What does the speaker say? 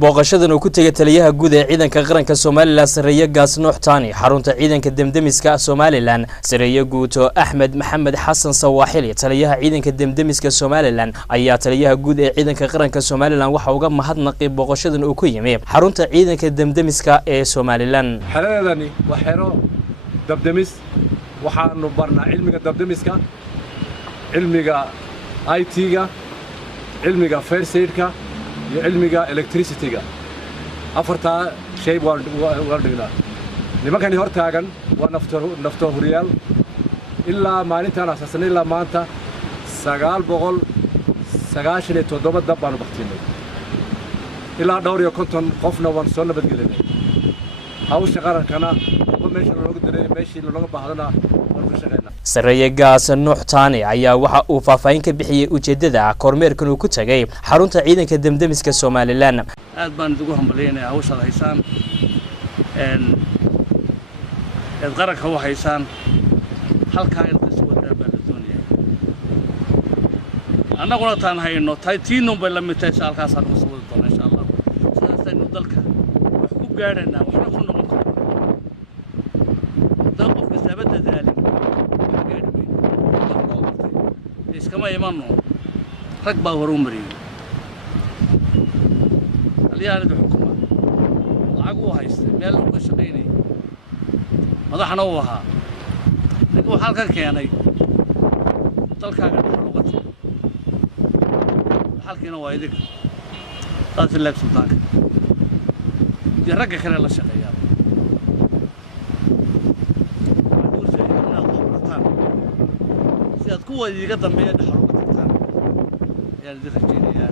booqashadan uu ku tagay taliyaha guud ee ciidanka qaranka Soomaaliland Sareeye Gaas Nuux Taani xarunta ciidanka damdamiska Soomaaliland Sareeye Guuto Axmed Maxamed Xasan Sawaaxili taliyaha ciidanka damdamiska Soomaaliland ayaa taliyaha guud ee ciidanka qaranka Soomaaliland waxa uga mahadnaqay booqashadan uu ku yimid xarunta ciidanka damdamiska ee Soomaaliland xeradani waa xero dabdamis waxaanu barnaa cilmiga dabdamiska cilmiga IT-ga cilmiga first aid-ka iyo cilmiga electricity-ga afarta shay waan dhignaa nimankani hor taagan waa nafto huriyaal ilaa maalintan aasaasanay ilaa maanta 997 dab baanu baqtinay ilaa dhowr iyo 50 qofna waan soo nabadgelinay hawsha qarankana meesha looga diray meeshii looga baahdana Sareeye Gaas Nuux Taani ayaa waxa uu faahfaahin ka bixiyay ujeedada kormeerkan uu ku tagay xarunta ciidanka damdamiska Soomaaliland aad baan ugu hambalyeynaa hawsha haysan qaranka oo haysan halka ay ka soo wadaan baa la doonayaa annaguna taan hayno taytiino bay la mid tahay halkaas aan soo wada doonaa insha Allah sidaas aynu dalka wax ku gaarnaa waxna ku noqon karno dalka kasabada daalim iskama imaano rag baa horumariyay aliyaanadu xukuma lacag uu haystay meel uu ka shaqeynay madaxna uu ahaa ninka waxa halkan keenay dalkaaga luqad halkiina waa idin taas ilaa sultaanka iyo ragga kale la shaqeeyaa si aad ku wadiga dambeeyay dhaxal uga tagtaan yaa idin rajeynaya